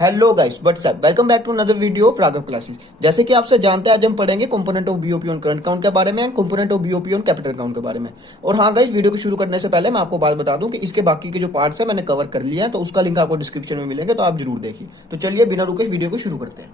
Hello guys, what's up, welcome back to another video of Raghav classes. जैसे कि आपसे जानते हैं, आज हम पढ़ेंगे component of BOP on current account के बारे में and component of BOP on capital account के बारे में। और हाँ गाइस, वीडियो को शुरू करने से पहले मैं आपको बात बता दूं कि इसके बाकी के जो पार्ट्स है मैंने कवर कर लिया है, तो उसका लिंक आपको डिस्क्रिप्शन में मिलेंगे, तो आप जरूर देखिए। तो चलिए बिना रुके वीडियो को शुरू करते हैं।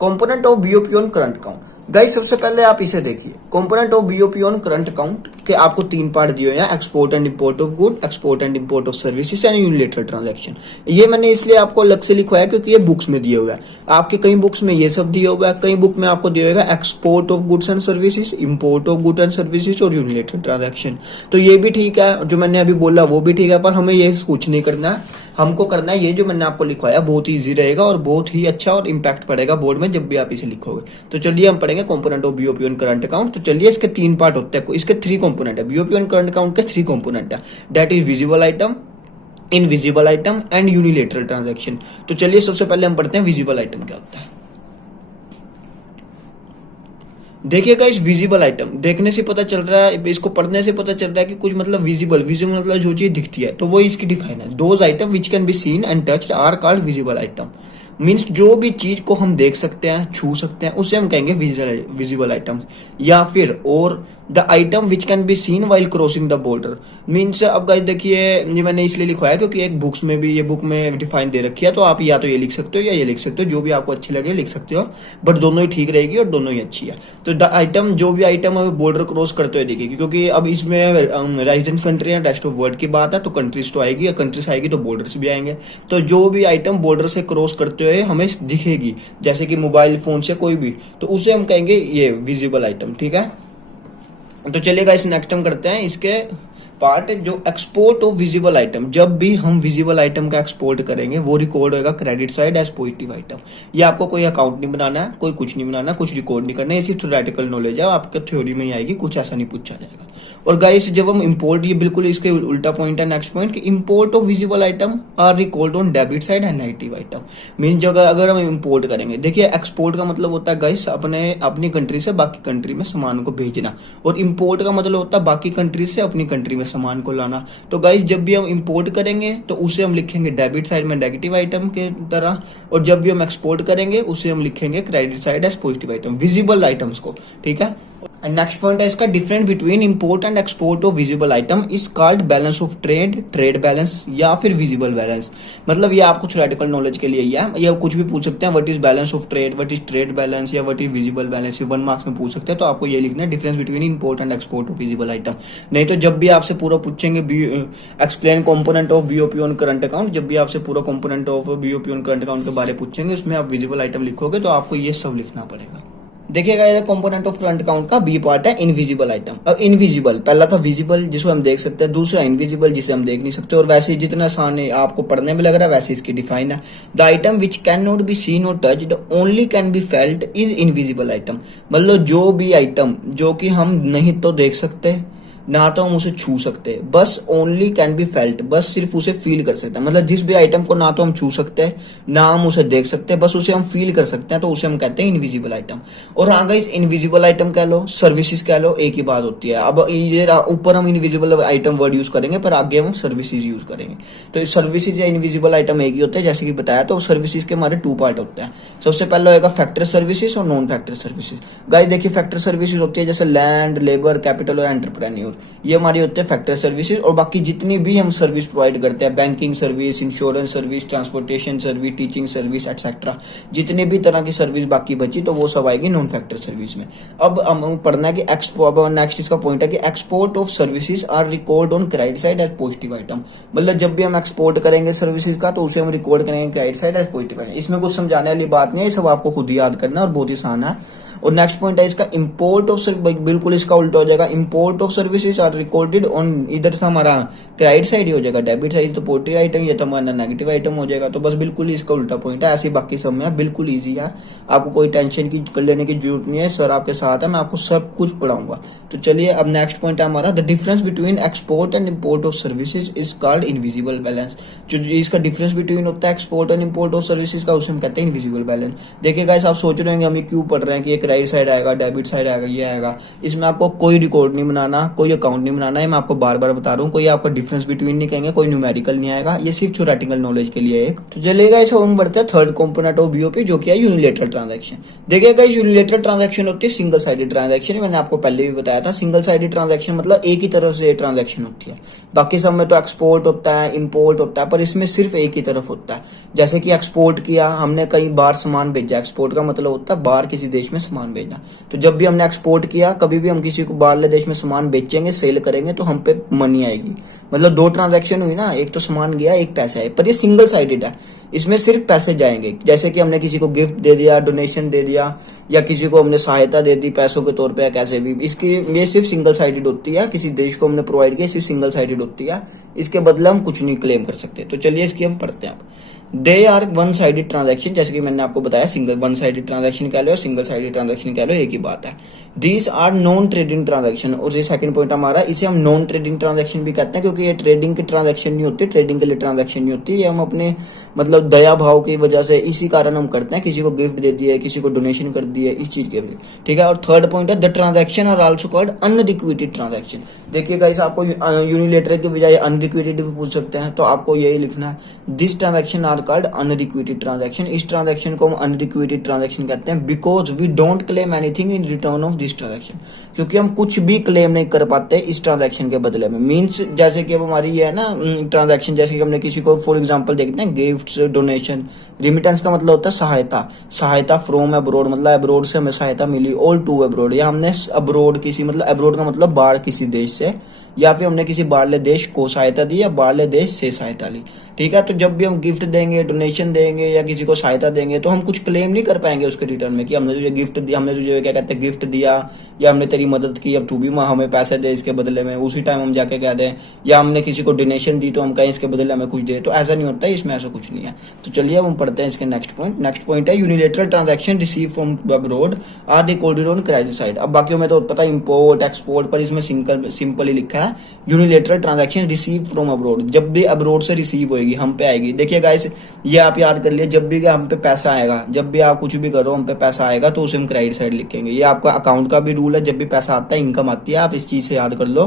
Component of BOP on current account. Guys सबसे पहले आप इसे देखिए, component of BOP on current account के आपको तीन पार्ट दिए हुए हैं: export and import of good, export and import of services and unilateral transaction. ये मैंने इसलिए आपको अलग से लिखवाया क्योंकि ये बुक्स में दिए हुए हैं। आपके कई बुक्स में ये सब दिया हुआ है, कई बुक में आपको दिया होगा export of goods and services, import of good and services और यूनिलेटरल ट्रांजैक्शन। तो ये भी ठीक है, जो मैंने अभी बोला वो भी ठीक है, पर हमें ये कुछ नहीं करना है। हमको करना है ये जो मैंने आपको लिखवाया, बहुत ही इजी रहेगा और बहुत ही अच्छा और इम्पैक्ट पड़ेगा बोर्ड में जब भी आप इसे लिखोगे। तो चलिए हम पढ़ेंगे component of BOP on current account. तो चलिए, इसके तीन पार्ट होते हैं, इसके थ्री कंपोनेंट है। बीओपी ऑन करंट अकाउंट के थ्री कंपोनेंट है, that is visible item, invisible item and unilateral transaction. तो चलिए सबसे पहले हम पढ़ते हैं विजिबल आइटम क्या होता है। देखिएगा, इस विजिबल आइटम देखने से पता चल रहा है, इसको पढ़ने से पता चल रहा है कि कुछ मतलब विजिबल मतलब जो चीज दिखती है, तो वो इसकी डिफाइन है। Those item which can be seen and touched are called visible item. Means जो भी चीज को हम देख सकते हैं, छू सकते हैं, उसे हम कहेंगे विजिबल आइटम्स। या फिर और the item which can be scene while crossing the border. Means अब गाइस देखिए, ये मैंने इसलिए लिखवाया क्योंकि एक बुक्स में भी, ये बुक में डिफाइन दे रखी है, तो आप या तो ये लिख सकते हो या ये लिख सकते हो, जो भी आपको अच्छी लगे लिख सकते हो, बट दोनों ही ठीक रहेगी और दोनों ही अच्छी है। तो द आइटम, जो भी आइटम हमें बॉर्डर क्रॉस करते हुए दिखेगी, क्योंकि अब इसमें रेजिडेंट कंट्री या रेस्ट ऑफ वर्ल्ड की बात है, तो कंट्रीज तो आएगी, कंट्रीज आएगी तो बॉर्डर्स भी आएंगे। तो जो भी आइटम बॉर्डर से क्रॉस करते हुए हमें दिखेगी, जैसे कि मोबाइल फोन से कोई भी, तो उसे हम कहेंगे ये विजिबल आइटम। ठीक है, तो चलिएगा इस नेक्स्ट हम करते हैं इसके पार्ट, जो एक्सपोर्ट ऑफ विजिबल आइटम। जब भी हम विजिबल आइटम का एक्सपोर्ट करेंगे, वो रिकॉर्ड होगा credit side as positive item. ये आपको कोई अकाउंट नहीं बनाना है, कोई कुछ नहीं बनाना, कुछ रिकॉर्ड नहीं करना है, इसी थ्योरेटिकल नॉलेज है, आपके थ्योरी में ही आएगी, कुछ ऐसा नहीं पूछा जाएगा। और गाइस जब हम इंपोर्ट, ये बिल्कुल इसके उल्टा पॉइंट है नेक्स्ट पॉइंट, कि import of visible item are record on debit side and negative item. Mean जगह अगर हम इंपोर्ट करेंगे, देखिए एक्सपोर्ट का मतलब होता है गाइस अपनी कंट्री से बाकी कंट्री में सामान को भेजना, और इंपोर्ट का मतलब होता है बाकी कंट्री से अपनी कंट्री में सामान को लाना। तो गाइस जब भी हम इंपोर्ट करेंगे तो उसे हम लिखेंगे डेबिट साइड में नेगेटिव आइटम के तरह, और जब भी हम एक्सपोर्ट करेंगे उसे हम लिखेंगे credit side as positive item, visible items को। ठीक है, नेक्स्ट पॉइंट है इसका, difference between import and export of visible item is called balance of trade, trade balance या फिर विजिबल बैलेंस। मतलब ये आपको थ्योरेटिकल नॉलेज के लिए ही है, या कुछ भी पूछ सकते हैं, what is balance of trade, what is trade balance, या व्हाट इज विजिबल बैलेंस, ये 1 मार्क्स में पूछ सकते हैं। तो आपको ये लिखना है, difference between import and export of visible item. नहीं तो जब भी आपसे पूरा पूछेंगे explain component of BOP on current account, जब भी आपसे पूरा component of BOP on current account के बारे में पूछेंगे, उसमें आप विजिबल आइटम लिखोगे, तो आपको ये सब लिखना पड़ेगा। देखिएगा, ये कंपोनेंट ऑफ करंट अकाउंट का बी पार्ट है इनविजिबल आइटम। अब इनविजिबल, पहला था विजिबल जिसको हम देख सकते हैं, दूसरा इनविजिबल जिसे हम देख नहीं सकते, और वैसे जितना आसान है आपको पढ़ने में लग रहा है वैसे इसकी डिफाइन है। The item which can not be seen और touched only can be felt is invisible item. मतलब जो भी आइटम जो कि हम नहीं तो देख सकते, ना तो हम उसे छू सकते, बस ओनली कैन बी फेल्ट, बस सिर्फ उसे फील कर सकते हैं। मतलब जिस भी आइटम को ना तो हम छू सकते हैं, ना हम उसे देख सकते, बस उसे हम फील कर सकते हैं, तो उसे हम कहते हैं इनविजिबल आइटम। और हाँ गाइस, इनविजिबल आइटम कह लो, सर्विसेज कह लो, एक ही बात होती है। अब ये ऊपर हम इनविजिबल आइटम वर्ड यूज करेंगे, पर आगे हम सर्विसेज यूज करेंगे। तो सर्विसेज या इनविजिबल आइटम एक ही होते हैं, जैसे कि बताया। तो सर्विसेज के हमारे 2 पार्ट होते हैं। सबसे पहला होगा फैक्टर सर्विसेज और नॉन फैक्टर सर्विसेज। गाइस देखिए, फैक्टर सर्विसेज होती है जैसे लैंड, लेबर, कैपिटल और एंटरप्रेन्योर, ये हमारी होते हैं फैक्टर सर्विसेज। और बाकी जितनी भी हम सर्विस प्रोवाइड करते हैं, banking service, insurance service, transportation service, teaching service etcetera, जितने भी तरह की सर्विस बाकी बची, तो वो सब आएगी नॉन फैक्टर सर्विस में। अब हम पढ़ना है कि नेक्स्ट इसका पॉइंट है कि export of services are record on credit side as positive item. मतलब जब भी हम एक्सपोर्ट करेंगे सर्विसेज का, तो उसे हम रिकॉर्ड करेंगे credit side as positive item. इसमें कुछ समझाने वाली बात नहीं है, सब आपको खुद ही याद करना और बहुत ही आसान है। और नेक्स्ट पॉइंट है इसका इंपोर्ट ऑफ, बिल्कुल इसका उल्टा हो जाएगा, import of services are recorded on, इधर था हमारा क्रेडिट साइड ही हो जाएगा, डेबिट साइड तो पॉजिटिव आइटम, ये तो हमारा नेगेटिव आइटम हो जाएगा। तो बस बिल्कुल इसका उल्टा पॉइंट है, ऐसे बाकी सब में बिल्कुल ईजी है, आपको कोई टेंशन की कर लेने की जरूरत नहीं है, सर आपके साथ है, मैं आपको सब कुछ पढ़ाऊंगा। तो चलिए अब नेक्स्ट पॉइंट है हमारा, the difference between export and import of services is called invisible balance. जो इसका डिफरेंस बिटवीन होता है export and import of services का, उसे हम कहते हैं इनविजिबल बैलेंस। देखिए गाइस, आप सोच रहे होंगे हम ये क्यों पढ़ रहे हैं कि एक क्रेडिट साइड आएगा, डेबिट साइड आएगा, ये आएगा। इसमें आपको कोई रिकॉर्ड नहीं बनाना, कोई अकाउंट नहीं बनाना है, मैं आपको बार बार बता रहा हूँ। कोई आपका डिफरेंस बिटवीन नहीं कहेंगे, कोई न्यूमेरिकल नहीं आएगा, ये सिर्फ थ्योरेटिकल नॉलेज के लिए एक। तो चलेगा इसे हम बढ़ते हैं थर्ड कंपोनेंट ऑफ बीओपी, जो कि है यूनिलेटरल ट्रांजैक्शन। देखिएगा इस यूनिलेटरल ट्रांजैक्शन होती है सिंगल साइडेड ट्रांजैक्शन। मैंने आपको पहले भी बताया था, सिंगल साइडेड ट्रांजैक्शन मतलब एक ही तरफ से ट्रांजैक्शन होती है। बाकी सब में तो एक्सपोर्ट होता है, इंपोर्ट होता है, पर इसमें सिर्फ एक ही तरफ होता है। जैसे कि एक्सपोर्ट किया हमने, कई बार सामान भेजा, एक्सपोर्ट का मतलब होता है बाहर किसी देश में सामान भेजना। तो जब भी हमने एक्सपोर्ट किया, कभी भी हम किसी को बाहरले देश में सामान बेचेंगे, सेल करेंगे, तो हम पे मनी आएगी। मतलब दो ट्रांजैक्शन हुई ना, एक तो सामान गया, एक पैसे आए, पर ये सिंगल साइडेड है, इसमें सिर्फ पैसे जाएंगे। जैसे कि हमने किसी को गिफ्ट दे दिया, डोनेशन दे दिया, या किसी को हमने सहायता दे दी पैसों के तौर पे, या कैसे भी, इसकी ये सिर्फ सिंगल साइडेड होती है। किसी देश को हमने प्रोवाइड किया, सिर्फ सिंगल साइडेड होती है, इसके बदले हम कुछ नहीं क्लेम कर सकते। तो चलिए इसकी हम पढ़ते हैं। They are one sided transaction, जैसे कि मैंने आपको बताया, सिंगल वन साइडेड ट्रांजैक्शन कह लो, सिंगल साइडेड ट्रांजैक्शन कह लो, एक ही बात है। These are non trading transaction, और ये सेकंड पॉइंट हमारा, इसे हम नॉन ट्रेडिंग ट्रांजैक्शन भी कहते हैं, क्योंकि ये ट्रेडिंग की ट्रांजैक्शन नहीं होती, ट्रेडिंग के लिए ट्रांजैक्शन नहीं होती। ये हम अपने मतलब दया भाव की वजह से, इसी कारण हम करते हैं, किसी को गिफ्ट दे दिए, किसी को डोनेशन कर दिए, इस चीज के लिए, ठीक है। और थर्ड पॉइंट है, the transaction are also called unrequited transaction. देखिएगा इस आपको यूनिलेटरल के बजाय अनरिक्विटेड भी पूछ सकते हैं, तो आपको यही लिखना है, this transaction are called unrequited transaction. इस ट्रांजैक्शन को हम अनरिक्विटेड ट्रांजैक्शन कहते हैं, because we don't claim anything in return of this transaction, क्योंकि हम कुछ भी क्लेम नहीं कर पाते इस ट्रांजैक्शन के बदले में। मीन्स जैसे कि अब हमारी ये है ना ट्रांजैक्शन, जैसे कि हमने किसी को फॉर एग्जांपल देखते हैं गिफ्ट्स, डोनेशन। रिमिटेंस का मतलब होता है सहायता, सहायता फ्रॉम अब्रोड, मतलब अब्रोड से हमें सहायता मिली, ऑल टू अब्रोड, या हमने अब्रोड किसी, मतलब अब्रोड का मतलब बाहर किसी देश से, या फिर हमने किसी बाहरले देश को सहायता दी, या बाहरले देश से सहायता ली, ठीक है। तो जब भी हम गिफ्ट देंगे, डोनेशन देंगे, या किसी को सहायता देंगे, तो हम कुछ क्लेम नहीं कर पाएंगे उसके रिटर्न में, कि हमने तुझे गिफ्ट दिया, हमने तुझे क्या कहते हैं गिफ्ट दिया, या हमने तेरी मदद की, अब तू भी हमें पैसे दे इसके बदले में, उसी टाइम हम जाके कह दें, या हमने किसी को डोनेशन दी तो हम कहें इसके बदले हमें कुछ दे। तो ऐसा नहीं होता है, इसमें ऐसा कुछ नहीं है। तो चलिए अब हम पढ़ते हैं इसके नेक्स्ट पॉइंट। नेक्स्ट पॉइंट है, unilateral transaction receive from abroad are recorded on credit side. अब बाकियों में तो पता है इंपोर्ट, एक्सपोर्ट, पर इसमें सिंपल ही लिखा है unilateral transaction receive from abroad. जब भी अब्रोड से रिसीव होगी, हम पे आएगी। देखिए गाइस, ये आप याद कर लिए, जब भी हम पे पैसा आएगा, जब भी आप कुछ भी करो हम पे पैसा आएगा, तो उसे हम क्रेडिट साइड लिखेंगे। ये आपका अकाउंट का भी रूल है, जब भी पैसा आता है, इनकम आती है, आप इस चीज से याद कर लो,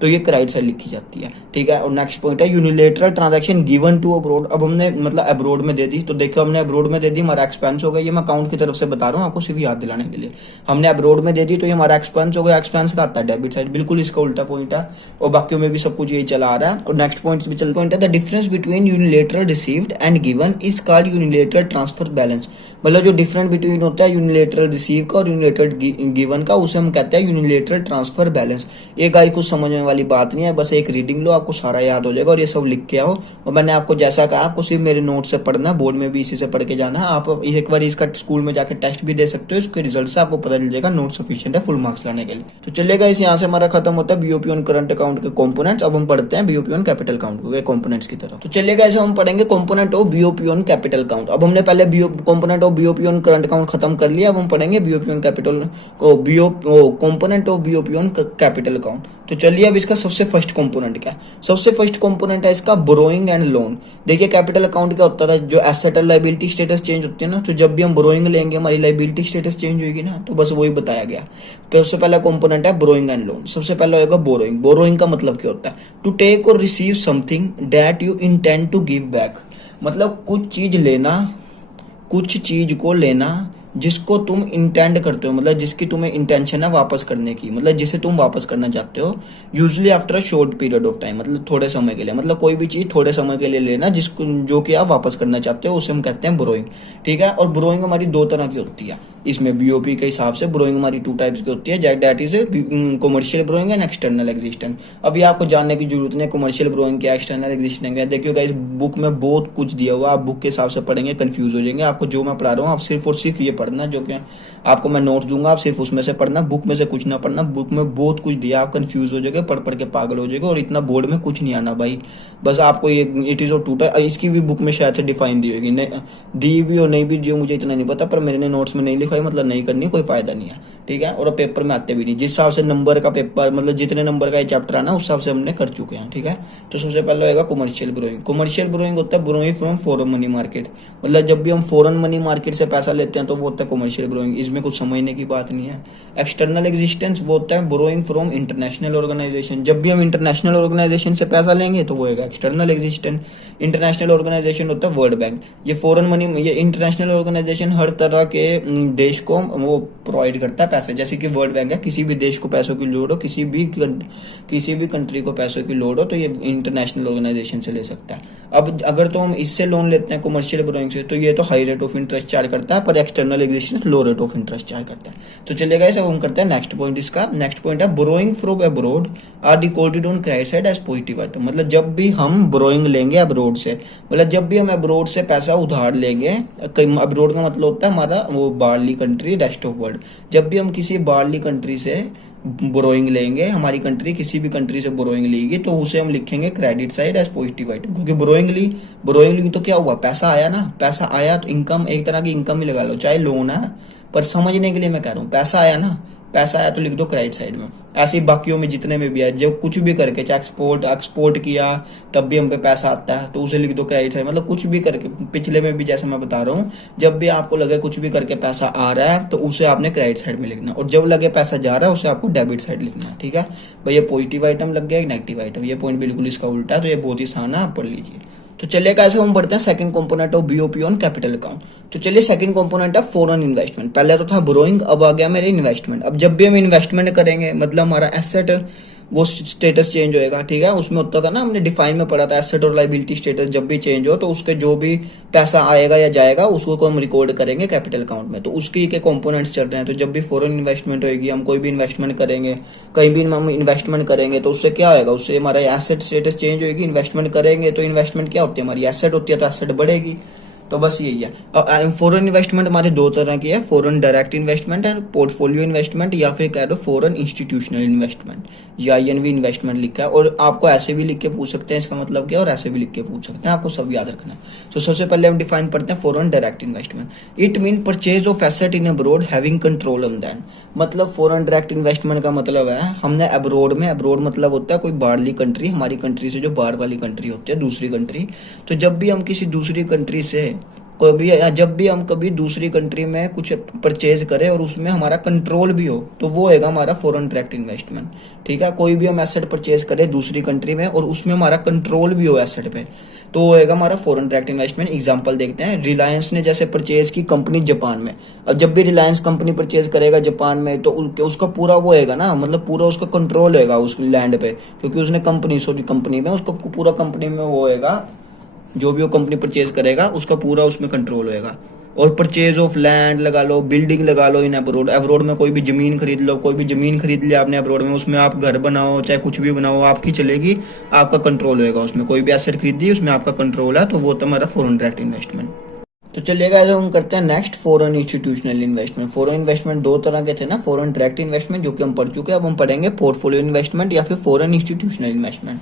तो ये क्रेडिट साइड लिखी जाती है, ठीक है। और नेक्स्ट पॉइंट है, unilateral transaction given to abroad. अब हमने मतलब अब्रोड में दे दी, तो देखो हमने अब्रोड में दे दी, हमारा एक्सपेंस हो गया। ये मैं अकाउंट की तरफ से बता रहा हूँ आपको, सिर्फ याद दिलाने के लिए। हमने अब्रोड में दे दी, तो ये हमारा एक्सपेंस हो गया। एक्सपेंस का आता है डेबिट साइड, बिल्कुल इसका उल्टा पॉइंट है, और बाकियों में भी सब कुछ यही चला आ रहा है। और नेक्स्ट पॉइंट भी चल पॉइंट है, the difference between unilateral received and given is called unilateral transfer balance. मतलब जो डिफरेंस बिटवीन होता है यूनिलेटरल रिसीव का और यूनिलेटरल गिवन का, उसे हम कहते हैं यूनिलेटरल ट्रांसफर बैलेंस। ये गाइस कुछ समझने वाली बात नहीं है, बस एक रीडिंग लो, आपको सारा याद हो जाएगा, और ये सब लिख के आओ। और मैंने आपको जैसा कहा, आपको सिर्फ मेरे नोट से पढ़ना, बोर्ड में भी इसी से पढ़ के जाना। आप एक बार इसका स्कूल में जाकर टेस्ट भी दे सकते हो, इसके रिजल्ट से आपको पता चल जाएगा नोट सफिशिएंट है फुल मार्क्स लाने के लिए। तो चलेगा इस यहाँ से हमारा खत्म होता है बीओपी ऑन करंट अकाउंट के कंपोनेंट्स। अब हम पढ़ते हैं बीओपी ऑन कैपिटल अकाउंट के कंपोनेंट्स की तरफ। तो चलेगा ऐसे हम पढ़ेंगे component of BOP on capital account. अब हमने पहले component of BOP on current account खत्म कर लिया, अब हम पढ़ेंगे बीओपी ऑन कैपिटल को, component of BOP on capital account. तो चलिए अब इसका सबसे फर्स्ट कंपोनेंट क्या है। सबसे फर्स्ट कंपोनेंट है इसका बोरोइंग एंड लोन। देखिए कैपिटल अकाउंट क्या होता है, जो एसेट और लायबिलिटी स्टेटस चेंज होती है ना, तो जब भी हम बोरोइंग लेंगे हमारी लायबिलिटी स्टेटस चेंज होगी ना, तो बस वही बताया गया। तो सबसे पहला कंपोनेंट है बोरोइंग एंड लोन। सबसे पहला होगा बोरोइंग। बोरोइंग का मतलब क्या होता है, टू टेक और receive something that you intend to give back. मतलब कुछ चीज लेना, कुछ चीज को लेना जिसको तुम इंटेंड करते हो, मतलब जिसकी तुम्हें इंटेंशन है वापस करने की, मतलब जिसे तुम वापस करना चाहते हो। Usually after a short period of time, मतलब थोड़े समय के लिए, मतलब कोई भी चीज थोड़े समय के लिए लेना जिसको जो कि आप वापस करना चाहते हो, उसे हम कहते हैं बोरोइंग, ठीक है। और बोरोइंग हमारी दो तरह की होती है। इसमें बीओपी के हिसाब से बोरोइंग हमारी टू टाइप्स की होती है, that is commercial borrowing and external existence. अभी आपको जानने की जरूरत नहीं कमर्शियल बोरोइंग क्या, एक्सटर्नल एग्जिस्टेंस क्या। देखियो गाइस, बुक में बहुत कुछ दिया हुआ, आप बुक के हिसाब से पढ़ेंगे कंफ्यूज हो जाएंगे। आपको जो मैं पढ़ा रहा हूँ, आप सिर्फ और सिर्फ ये पढ़ना, जो कि आपको मैं नोट्स दूंगा, आप सिर्फ उसमें से पढ़ना, बुक में से कुछ ना पढ़ना। बुक में बहुत कुछ दिया, आप कंफ्यूज हो जाएंगे, पढ़ पढ़ के पागल हो जाएगा, और इतना बोर्ड में कुछ नहीं आना भाई। बस आपको ये इट इज और टूटा, इसकी भी बुक में शायद से डिफाइन दी होगी, दी भी और नहीं भी दी, मुझे इतना नहीं पता, पर मैंने नोट्स में नहीं लिखा है, मतलब नहीं करनी, कोई फायदा नहीं है, ठीक है। और पेपर में आते भी नहीं, जिस हिसाब से नंबर का पेपर, मतलब जितने नंबर का ये चैप्टर है ना, उस हिसाब से हमने कर चुके हैं, ठीक है। तो सबसे पहले होगा कमर्शियल बोरोइंग। कमर्शियल बोरोइंग होता है borrowing from foreign money market. मतलब जब भी हम फॉरेन मनी मार्केट से पैसा लेते हैं, तो वो होता है कमर्शियल बोरोइंग, इसमें कुछ समझने की बात नहीं है। एक्सटर्नल एग्जिस्टेंस वो होता है बोरोइंग फ्रॉम इंटरनेशनल ऑर्गेनाइजेशन, जब भी हम इंटरनेशनल ऑर्गेनाइजेशन से पैसा लेंगे तो वो एक एक्सटर्नल एग्जिस्टेंस। इंटरनेशनल ऑर्गेनाइजेशन होता है वर्ल्ड बैंक, ये फॉरेन मनी, ये इंटरनेशनल ऑर्गेनाइजेशन हर तरह के देश को वो प्रोवाइड करता है पैसे, जैसे कि वर्ल्ड बैंक है, किसी भी देश को पैसों की लोड हो, किसी भी कंट्री को पैसों की लोड हो तो ये इंटरनेशनल ऑर्गेनाइजेशन से ले सकता है। अब अगर तो हम इससे लोन लेते हैं कमर्शियल बोरोइंग से, तो ये तो high rate of interest charge करता है, पर external existence low rate of interest charge करता है। तो चलेगा इसे हम करते हैं नेक्स्ट पॉइंट। इसका नेक्स्ट पॉइंट है borrowing from abroad are recorded on credit side as positive item. मतलब जब भी हम बोरोइंग लेंगे अब्रोड से, मतलब जब भी हम अब्रोड से पैसा उधार लेंगे, अब्रोड का मतलब होता है हमारा वो बाहरली कंट्री, रेस्ट ऑफ वर्ल्ड। जब भी हम किसी बाहरली कंट्री से बोरोइंग लेंगे, हमारी कंट्री किसी भी कंट्री से बोरोइंग लेगी, तो उसे हम लिखेंगे credit side as positive item, क्योंकि बोरोइंग ली तो क्या हुआ, पैसा आया ना, पैसा आया तो इनकम, एक तरह की इनकम ही लगा लो, चाहे लोन है, पर समझने के लिए मैं कह रहा हूँ, पैसा आया ना, पैसा आया तो लिख दो क्रेडिट साइड में। ऐसे ही बाकियों में जितने में भी है, जब कुछ भी करके, चाहे एक्सपोर्ट किया तब भी हम पे पैसा आता है तो उसे लिख दो क्रेडिट साइड। मतलब कुछ भी करके, पिछले में भी जैसे मैं बता रहा हूँ, जब भी आपको लगे कुछ भी करके पैसा आ रहा है तो उसे आपने क्रेडिट साइड में लिखना, और जब लगे पैसा जा रहा है उसे आपको डेबिट साइड लिखना है। ठीक है भाई, ये पॉजिटिव आइटम लग गया, एक नेगेटिव आइटम, ये पॉइंट बिल्कुल इसका उल्टा है, तो ये बहुत ही आसान है, आप पढ़ लीजिए। तो चलिए कैसे हम बढ़ते हैं second component of BOP on capital account. तो चलिए सेकंड कंपोनेंट है फॉरेन इन्वेस्टमेंट। पहले तो था बोरोइंग, अब आ गया मेरे इन्वेस्टमेंट। अब जब भी हम इन्वेस्टमेंट करेंगे, मतलब हमारा एसेट वो स्टेटस चेंज होएगा। ठीक है, उसमें होता था ना, हमने डिफाइन में पढ़ा था, एसेट और लाइबिलिटी स्टेटस जब भी चेंज हो तो उसके जो भी पैसा आएगा या जाएगा उसको को हम रिकॉर्ड करेंगे कैपिटल अकाउंट में। तो उसकी के कंपोनेंट्स चल रहे हैं। तो जब भी फॉरेन इन्वेस्टमेंट होगी, हम कोई भी इन्वेस्टमेंट करेंगे, कहीं भी हम इन्वेस्टमेंट करेंगे, तो उससे क्या होगा, उससे हमारा एसेट स्टेटस चेंज होगी। इन्वेस्टमेंट करेंगे तो इन्वेस्टमेंट क्या होती है, हमारी एसेट होती है, तो एसेट बढ़ेगी। तो बस यही है। अब फॉरेन इन्वेस्टमेंट हमारे दो तरह की है, foreign direct investment and portfolio investment, या फिर कह दो फॉरेन इंस्टीट्यूशनल इन्वेस्टमेंट, या INV इन्वेस्टमेंट लिखा है। और आपको ऐसे भी लिख के पूछ सकते हैं इसका मतलब क्या, और ऐसे भी लिख के पूछ सकते हैं, आपको सब याद रखना है। तो सबसे पहले हम डिफाइन पढ़ते हैं foreign direct investment. It mean purchase of asset in abroad having control on that. मतलब फॉरेन डायरेक्ट इन्वेस्टमेंट का मतलब है हमने अब्रोड में, अब्रोड मतलब होता है कोई बाहरली कंट्री, हमारी कंट्री से जो बाहर वाली कंट्री होती है, दूसरी कंट्री। तो जब भी हम किसी दूसरी कंट्री से जब भी हम कभी दूसरी कंट्री में कुछ परचेज करें और उसमें हमारा कंट्रोल भी हो, तो वो होगा हमारा फॉरेन डायरेक्ट इन्वेस्टमेंट। ठीक है, कोई भी हम एसेट परचेज करें दूसरी कंट्री में और उसमें हमारा कंट्रोल भी हो एसेट पे, तो वो होगा हमारा फॉरेन डायरेक्ट इन्वेस्टमेंट। एग्जांपल देखते हैं, रिलायंस ने जैसे परचेज की कंपनी जापान में। अब जब भी रिलायंस कंपनी परचेज करेगा जापान में, तो उसका पूरा वो होगा ना, मतलब पूरा उसका कंट्रोल होगा उस लैंड पे, क्योंकि उसने कंपनी में उसको पूरा कंपनी में वो होगा, जो भी वो कंपनी परचेज करेगा उसका पूरा उसमें कंट्रोल होएगा। और परचेज ऑफ लैंड लगा लो, बिल्डिंग लगा लो इन अब्रोड। अब्रोड में कोई भी जमीन खरीद लो, कोई भी जमीन खरीद लिया आपने अब्रोड में, उसमें आप घर बनाओ चाहे कुछ भी बनाओ, आपकी चलेगी, आपका कंट्रोल होएगा उसमें। कोई भी एसेट खरीदी उसमें आपका कंट्रोल है, तो वो तो हमारा फॉरेन डायरेक्ट इन्वेस्टमेंट। तो चलिएगा हम करते हैं next foreign institutional investment. Foreign investment दो तरह के थे ना, फॉरेन डायरेक्ट इन्वेस्टमेंट जो कि हम पढ़ चुके हैं, अब हम पढ़ेंगे पोर्टफोलियो इन्वेस्टमेंट या फिर फॉरेन इंस्टीट्यूशनल इन्वेस्टमेंट।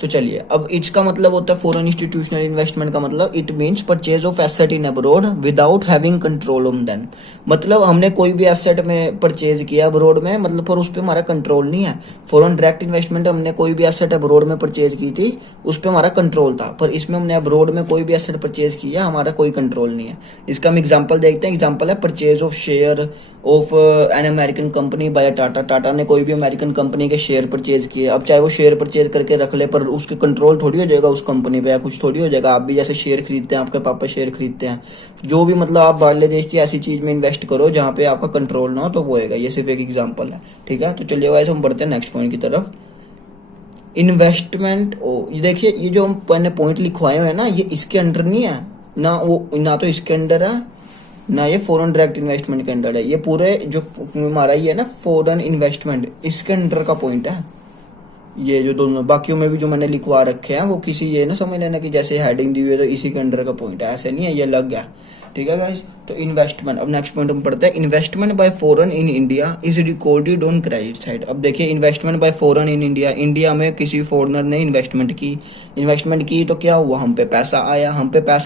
तो चलिए, अब इसका मतलब होता है फॉरेन इंस्टीट्यूशनल इन्वेस्टमेंट का मतलब it means purchase of asset in abroad without having control on them. मतलब हमने कोई भी एसेट में परचेज किया अब्रोड में, मतलब पर उस पर हमारा कंट्रोल नहीं है। फॉरेन डायरेक्ट इन्वेस्टमेंट हमने कोई भी एसेट अब्रोड में परचेज की थी, उस पर हमारा कंट्रोल था, पर इसमें हमने अब्रोड में कोई भी एसेट परचेज किया, हमारा कोई कंट्रोल नहीं है। इसका हम एग्जाम्पल देखते हैं। एग्जाम्पल है purchase of share of an American company by Tata. Tata ने कोई भी अमेरिकन कंपनी के शेयर परचेज किए। अब चाहे वो शेयर परचेज करके रख ले, पर उसके कंट्रोल थोड़ी हो जाएगा उस कंपनी पे, या कुछ थोड़ी हो जाएगा। आप भी जैसे शेयर खरीदते हैं, आपके पापा शेयर खरीदते हैं, जो भी मतलब आप बाहरले देश की ऐसी चीज में इन्वेस्ट करो जहाँ पे आपका कंट्रोल ना हो, तो वो होगा। ये सिर्फ एक एग्जाम्पल है। ठीक है, तो चलिए वैसे हम बढ़ते हैं नेक्स्ट पॉइंट की तरफ। इन्वेस्टमेंट, ये देखिए, ये जो मैंने पॉइंट लिखवाए हुए हैं ना, ये इसके अंडर नहीं है ना, वो ना तो इसके अंडर है ना ये फॉरेन डायरेक्ट इन्वेस्टमेंट के अंडर है। ये पूरे जो हमारा ये है ना फॉरेन इन्वेस्टमेंट, इसके अंडर का पॉइंट है। ये जो दोनों बाकियों में भी जो मैंने लिखवा रखे हैं, वो किसी ये ना समझ लेना कि जैसे हेडिंग दी हुई है तो इसी के अंडर का पॉइंट है, ऐसे नहीं है, ये लग गया। ठीक है गाइस, तो इन्वेस्टमेंट। अब नेक्स्ट पॉइंट हम पढ़ते हैं, investment by foreign in India is recorded on credit side. अब देखिए, investment by foreign in India, India में किसी फॉरेनर ने इन्वेस्टमेंट की तो क्या हुआ, हम पे पैसा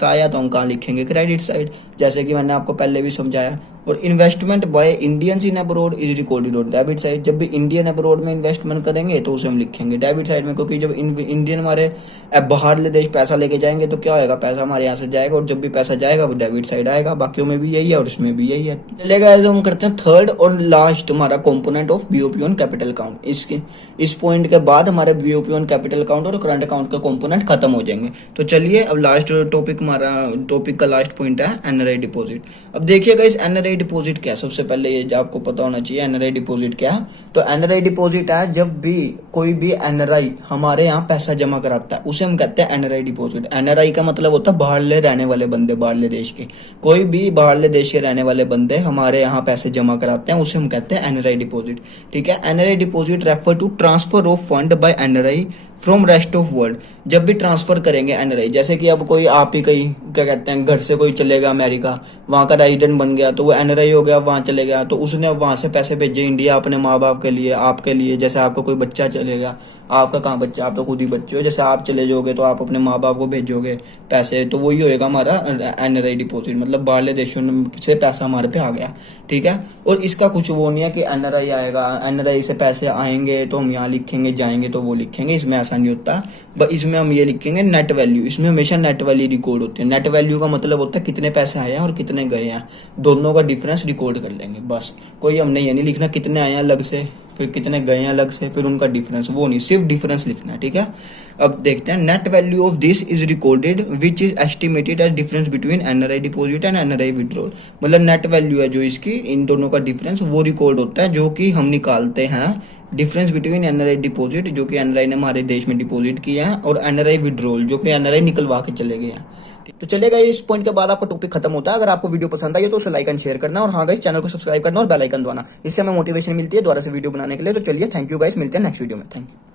आया, तो हम कहाँ लिखेंगे, क्रेडिट साइड, जैसे कि मैंने आपको पहले भी समझाया। और investment by Indians in abroad is recorded on debit side. जब भी इंडियन अब्रोड में इन्वेस्टमेंट करेंगे तो उसे हम लिखेंगे डेबिट साइड में, क्योंकि जब इंडियन हमारे बाहरले देश पैसा लेके जाएंगे तो क्या होगा, पैसा हमारे यहाँ से जाएगा, और जब भी पैसा जाएगा वो डेबिट साइड आएगा। बाकियों में में भी यही है और इसमें भी यही है। चलेगा हम करते हैं थर्ड और लास्ट हमारा component of BOP on capital account. इस पॉइंट के बाद हमारे बीओपी ऑन कैपिटल अकाउंट और करंट अकाउंट के कंपोनेंट खत्म हो जाएंगे। तो चलिए अब लास्ट टॉपिक, हमारा टॉपिक का लास्ट पॉइंट है एनआरआई डिपॉजिट। अब देखिएगा इस एनआरआई डिपॉजिट क्या है, सबसे पहले ये आपको पता होना चाहिए एनआरआई डिपॉजिट क्या है। तो एनआरआई डिपॉजिट है जब भी कोई भी एनआरआई हमारे यहाँ पैसा जमा कराता है उसे हम कहते हैं एनआरआई डिपॉजिट। एनआरआई का मतलब होता है बाहरले रहने वाले बंदे, बाहरले देश के। कोई भी बाहरले देश के रहने वाले बंदे हमारे यहाँ पैसे जमा कराते हैं उसे हम कहते हैं एनआरआई डिपॉजिट। ठीक है, NRI deposit refer to transfer of fund by NRI from rest of world. जब भी ट्रांसफर करेंगे एनआरआई, जैसे कि अब कोई आप ही कहीं क्या कहते हैं घर से कोई चलेगा अमेरिका, वहाँ का रेजिडेंट बन गया तो वो एनआरआई हो गया, वहाँ चले गया तो उसने वहाँ से पैसे भेजे इंडिया अपने माँ बाप के लिए, आपके लिए। जैसे आपका कोई बच्चा चलेगा, आपका कहाँ बच्चा, आप तो खुद ही बच्चे हो, जैसे आप चले जाओगे तो आप अपने माँ बाप को भेजोगे पैसे, तो वही होएगा हमारा एनआरआई डिपॉजिट, मतलब बाहरले देशों से पैसा हमारे पे आ गया। ठीक है, और इसका कुछ वो नहीं है कि एनआरआई आएगा, एनआरआई से पैसे आएंगे तो हम यहाँ लिखेंगे, जाएंगे तो वो लिखेंगे, इसमें ऐसा नहीं होता। बस इसमें हम ये लिखेंगे नेट वैल्यू, इसमें हमेशा नेट वैल्यू रिकॉर्ड होते हैं। नेट वैल्यू का मतलब होता है कितने पैसे आए हैं और कितने गए हैं, दोनों का डिफरेंस रिकॉर्ड कर लेंगे बस। कोई हमने ये नहीं लिखना कितने आए हैं अलग से फिर कितने गए हैं अलग से फिर उनका डिफरेंस, वो नहीं, सिर्फ डिफरेंस लिखना है। ठीक है, अब देखते हैं net value of this is recorded which is estimated age difference between NRI deposit and NRI withdrawal. मतलब नेट वैल्यू है जो इसकी, इन दोनों का डिफरेंस वो रिकॉर्ड होता है जो कि हम निकालते हैं डिफरेंस बिटवीन एनआरआई डिपॉजिट जो कि एनआरआई ने हमारे देश में डिपॉजिट किया है और एनआरआई विड्रॉल जो कि एनआरआई निकलवा के चले गए हैं। तो चलेगा, इस पॉइंट के बाद आपका टॉपिक खत्म होता है। अगर आपको वीडियो पसंद आई तो उसे लाइक एंड शेयर करना और हाँ गाइस चैनल को सब्सक्राइब करना और बेल आइकन दबाना, इससे हमें मोटिवेशन मिलती है दोबारा से वीडियो बनाने के लिए। तो चलिए थैंक यू गाइस, मिलते हैं नेक्स्ट वीडियो में, थैंक यू।